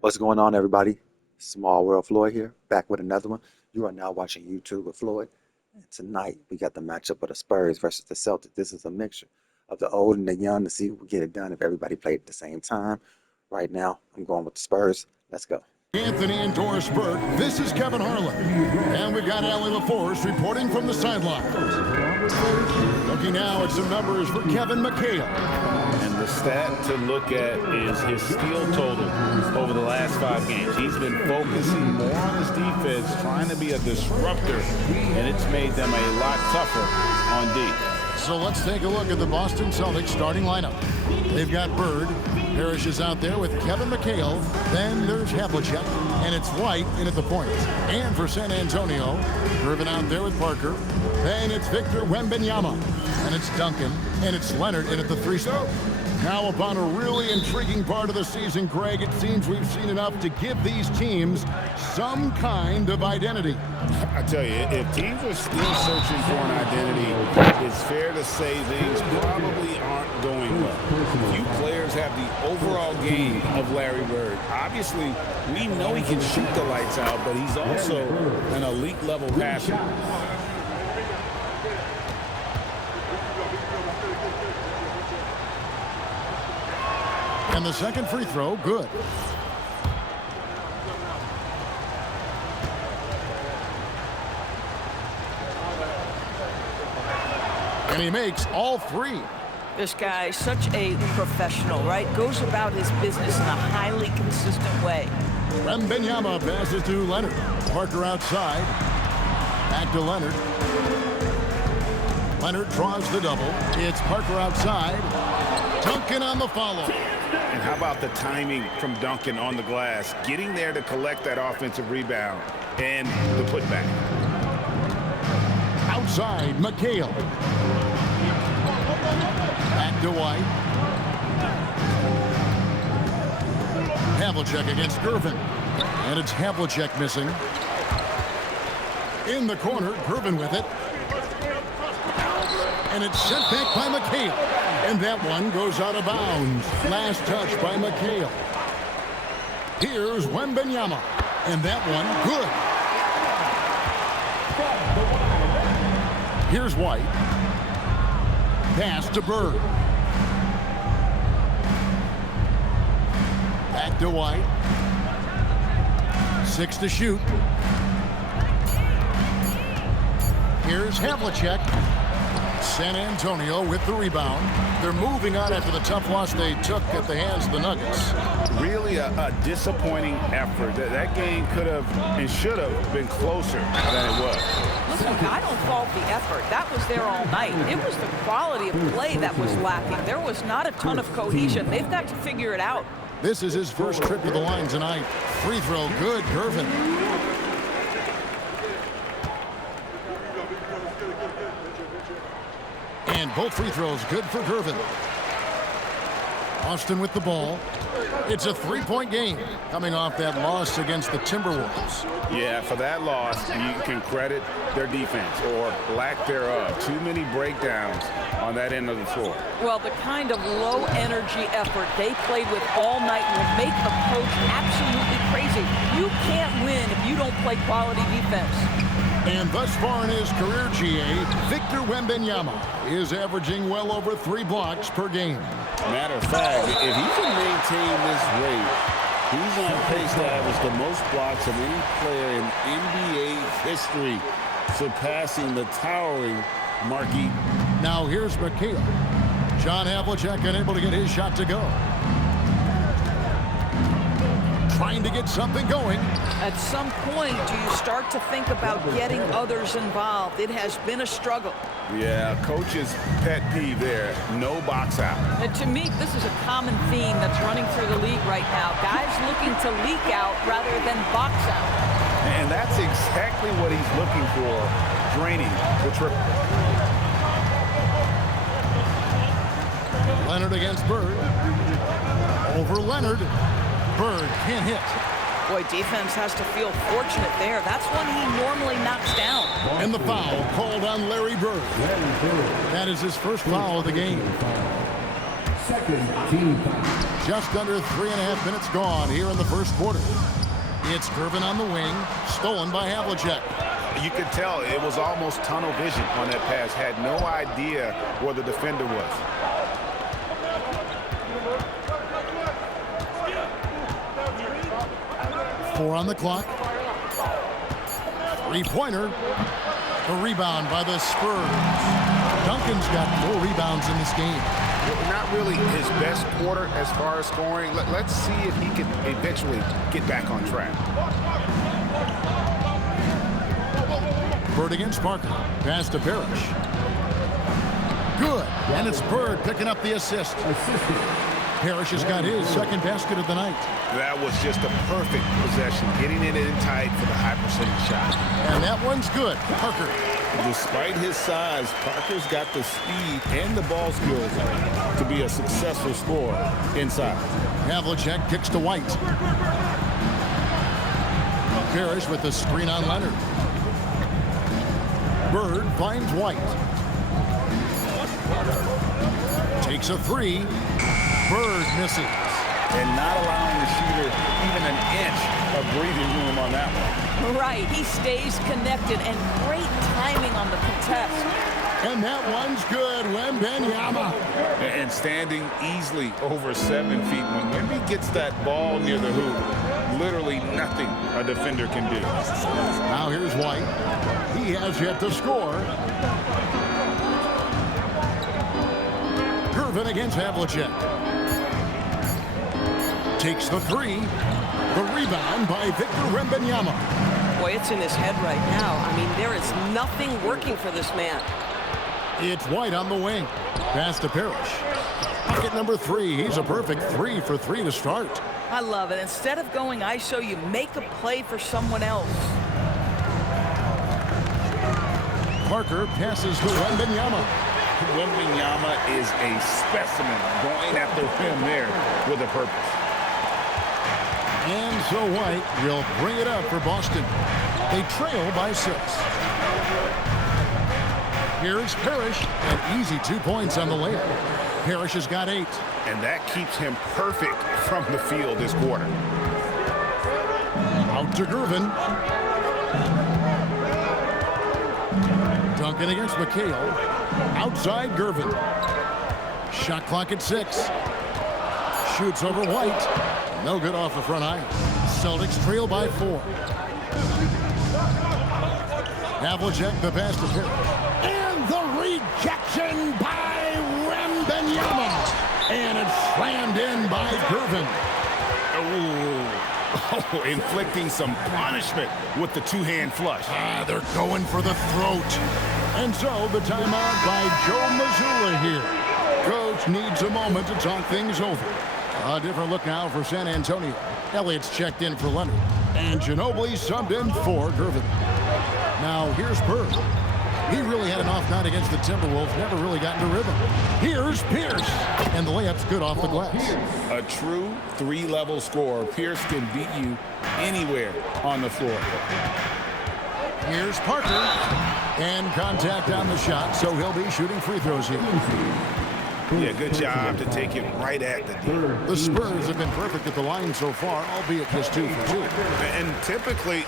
What's going on, everybody? Small World Floyd here, back with another one. You are now watching YouTube with Floyd. And tonight, we got the matchup of the Spurs versus the Celtics. This is a mixture of the old and the young to see who will get it done if everybody played at the same time. Right now, I'm going with the Spurs. Let's go. Anthony and Doris Burke, this is Kevin Harlan. And we've got Allie LaForce reporting from the sideline. Looking now at some numbers for Kevin Mchale. And the stat to look at is his steal total over the last 5 games. He's been focusing more on his defense, trying to be a disruptor, and it's made them a lot tougher on D. So let's take a look at the Boston Celtics starting lineup. They've got Bird. Parrish is out there with Kevin Mchale. Then there's Havlicek, and it's White in at the point. And for San Antonio, Irvin out there with Parker. Then it's Victor Wembanyama, and it's Duncan, and it's Leonard in at the 3 spot. Now upon a really intriguing part of the season, Greg, it seems we've seen enough to give these teams some kind of identity. I tell you, if teams are still searching for an identity, it's fair to say things probably aren't going well. Few players have the overall game of Larry Bird. Obviously, we know he can shoot the lights out, but he's also an elite level passer. And the second free throw, good. And he makes all 3. This guy's such a professional, right? Goes about his business in a highly consistent way. Wembanyama passes to Leonard. Parker outside. Back to Leonard. Leonard draws the double. It's Parker outside. Duncan on the follow. And how about the timing from Duncan on the glass, getting there to collect that offensive rebound and the putback. Outside, Mchale. Back to White. Havlicek against Gervin. And it's Havlicek missing. In the corner, Gervin with it. And it's sent back by Mchale. And that one goes out of bounds. Last touch by Mchale. Here's Wembanyama. And that one, good. Here's White. Pass to Bird. Back to White. 6 to shoot. Here's Havlicek. San Antonio with the rebound. They're moving on after the tough loss they took at the hands of the Nuggets. Really a disappointing effort. That game could have and should have been closer than it was. Listen, I don't fault the effort. That was there all night. It was the quality of play that was lacking. There was not a ton of cohesion. They've got to figure it out. This is his first trip to the line tonight. Free throw, good, Gervin. And both free throws good for Gervin. Austin with the ball. It's a 3-point game coming off that loss against the Timberwolves. Yeah, for that loss, you can credit their defense or lack thereof. Too many breakdowns on that end of the floor. Well, the kind of low-energy effort they played with all night will make a coach absolutely crazy. You can't win if you don't play quality defense. And thus far in his career, GA, Victor Wembanyama is averaging well over 3 blocks per game. Matter of fact, if he can maintain this rate, he's on pace to average the most blocks of any player in NBA history, surpassing the towering Marquis. Now here's Mchale. John Havlicek unable to get his shot to go. Trying to get something going. At some point, do you start to think about getting others involved? It has been a struggle. Yeah, coach's pet peeve there, no box out. And to me, this is a common theme that's running through the league right now. Guys looking to leak out rather than box out. And that's exactly what he's looking for, draining the trip. Leonard against Bird. Over Leonard. Bird can't hit. Boy, defense has to feel fortunate there. That's one he normally knocks down. And the foul called on Larry Bird. That is his first foul of the game. Second team foul. Just under 3.5 minutes gone here in the first quarter. It's Gervin on the wing, stolen by Havlicek. You could tell it was almost tunnel vision on that pass. Had no idea where the defender was. Four on the clock. Three-pointer. A rebound by the Spurs. Duncan's got 4 rebounds in this game. Not really his best quarter as far as scoring. Let's see if he can eventually get back on track. Bird against Parker. Pass to Parrish. Good. And it's Bird picking up the assist. Parrish has got his second basket of the night. That was just a perfect possession, getting it in tight for the high percentage shot. And that one's good. Parker. Despite his size, Parker's got the speed and the ball skills to be a successful scorer inside. Havlicek kicks to White. Parrish with the screen on Leonard. Bird finds White. Takes a three. Bird misses. And not allowing the shooter even an inch of breathing room on that one. Right, he stays connected and great timing on the contest. And that one's good. Wembenyama. And standing easily over 7 feet. When Wemby gets that ball near the hoop, literally nothing a defender can do. Now here's White. He has yet to score. Gervin against Havlicek. Takes the three. The rebound by Victor Wembanyama. Boy, it's in his head right now. I mean, there is nothing working for this man. It's White on the wing. Pass to Parrish. Bucket number 3. He's a perfect 3 for 3 to start. I love it. Instead of going ISO, you make a play for someone else. Parker passes to Wembanyama. Wembanyama is a specimen going at the rim there with a purpose. And so White will bring it up for Boston. They trail by 6. Here's Parrish, an easy 2 points on the layup. Parrish has got 8. And that keeps him perfect from the field this quarter. Out to Gervin. Duncan against Mchale. Outside Gervin. Shot clock at 6. Shoots over White. No good off the front iron. Celtics trail by 4. Havlicek the pass to Parrish. And the rejection by Wembanyama. And it's slammed in by Gervin. Oh, inflicting some punishment with the two-hand flush. They're going for the throat. And so the timeout by Joe Mazzulla here. Coach needs a moment to talk things over. A different look now for San Antonio. Elliott's checked in for Leonard. And Ginobili subbed in for Gervin. Now here's Bird. He really had an off night against the Timberwolves. Never really got into rhythm. Here's Pierce. And the layup's good off the glass. A true 3-level scorer. Pierce can beat you anywhere on the floor. Here's Parker. And contact on the shot, so he'll be shooting free throws here. Yeah, good job to take it right at the D. The Spurs have been perfect at the line so far, albeit just 2 for 2. And typically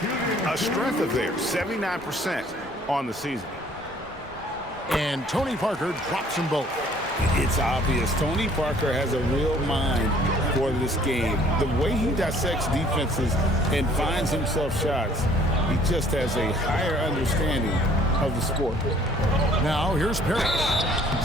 a strength of theirs, 79% on the season. And Tony Parker drops them both. It's obvious Tony Parker has a real mind for this game. The way he dissects defenses and finds himself shots, he just has a higher understanding of the sport. Now here's Parrish.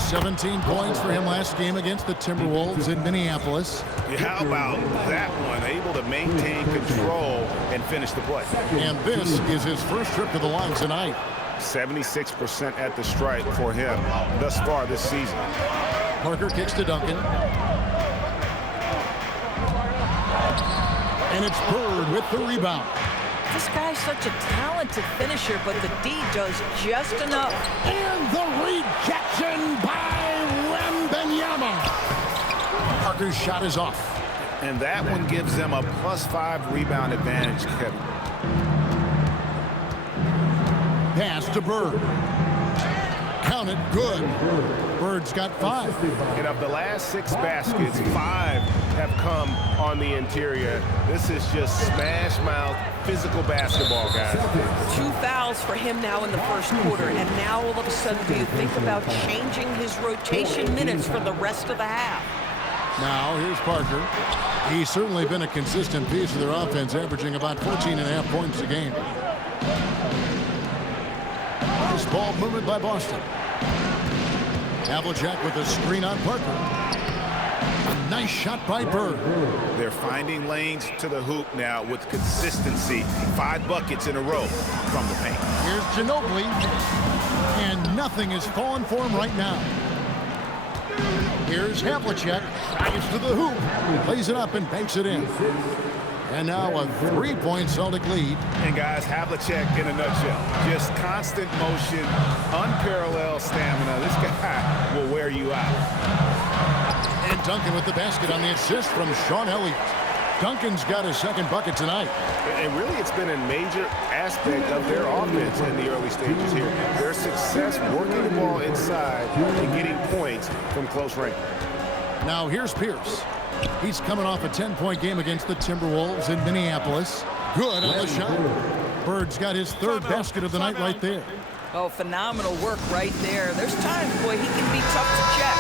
17 points for him last game against the Timberwolves in Minneapolis. How about that one? Able to maintain control and finish the play. And this is his first trip to the line tonight. 76% at the stripe for him thus far this season. Parker kicks to Duncan. And it's Bird with the rebound. This guy's such a talented finisher, but the D does just enough. And the rejection by Wembanyama. Parker's shot is off. And that one gives them a +5 rebound advantage, Kevin. Pass to Bird. Count it. Good. Bird's got 5. And of the last 6 baskets, 5 have come on the interior. This is just smash mouth physical basketball, guys. 2 fouls for him now in the first quarter, and now all of a sudden, do you think about changing his rotation minutes for the rest of the half? Now, here's Parker. He's certainly been a consistent piece of their offense, averaging about 14.5 points a game. Nice ball movement by Boston. Havlicek with a screen on Parker. A nice shot by Bird. They're finding lanes to the hoop now with consistency. 5 buckets in a row from the paint. Here's Ginobili. And nothing is falling for him right now. Here's Havlicek. Drives to the hoop. Plays it up and banks it in. And now a 3-point Celtic lead. And guys, Havlicek in a nutshell. Just constant motion, unparalleled stamina. This guy will wear you out. And Duncan with the basket on the assist from Sean Elliott. Duncan's got his 2nd bucket tonight. And really, it's been a major aspect of their offense in the early stages here. Their success working the ball inside and getting points from close range. Now here's Pierce. He's coming off a 10-point game against the Timberwolves in Minneapolis. Good on the shot. Bird's got his 3rd basket of the night right there. Oh, phenomenal work right there. There's times, boy, he can be tough to check.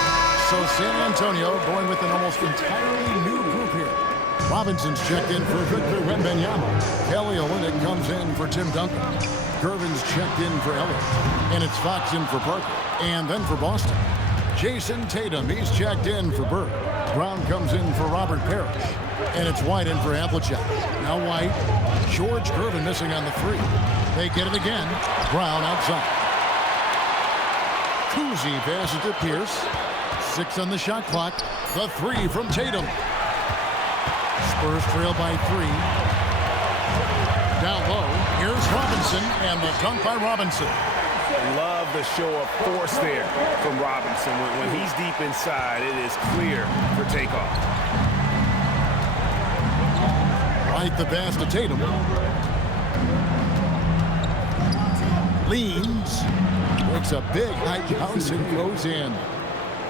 So San Antonio going with an almost entirely new group here. Robinson's checked in for Victor Wembanyama. Kelly Olynyk comes in for Tim Duncan. Gervin's checked in for Elliott. And it's Fox in for Parker. And then for Boston, Jason Tatum. He's checked in for Bird. Brown comes in for Robert Parrish. And it's White in for Havlicek. Now White. George Gervin missing on the 3. They get it again. Brown outside. Kuzi passes to Pierce. 6 on the shot clock. The 3 from Tatum. Spurs trail by 3. Down low. Here's Robinson. And the dunk by Robinson. Love the show of force there from Robinson. When he's deep inside, it is clear for takeoff. Right the pass to Tatum. Leans. Makes a big high bounce and goes in.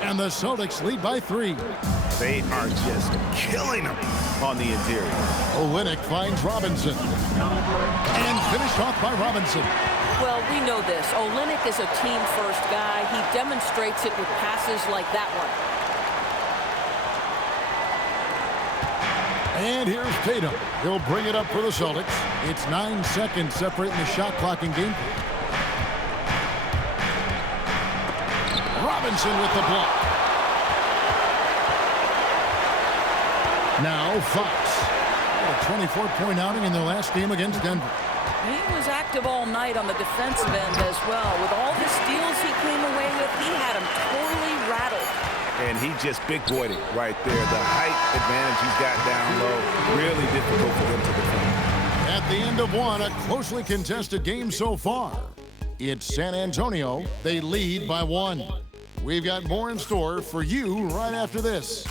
And the Celtics lead by 3. They are just killing them on the interior. Olynyk finds Robinson. And finished off by Robinson. Well, we know this. Olynyk is a team-first guy. He demonstrates it with passes like that one. And here's Tatum. He'll bring it up for the Celtics. It's 9 seconds separating the shot clock and game clock. Robinson with the block. Now Fox. A 24-point outing in their last game against Denver. He was active all night on the defensive end as well. With all the steals he came away with, he had him totally rattled. And he just big-boyed it right there. The height advantage he's got down low, really difficult for them to defend. At the end of one, a closely contested game so far. It's San Antonio. They lead by 1. We've got more in store for you right after this.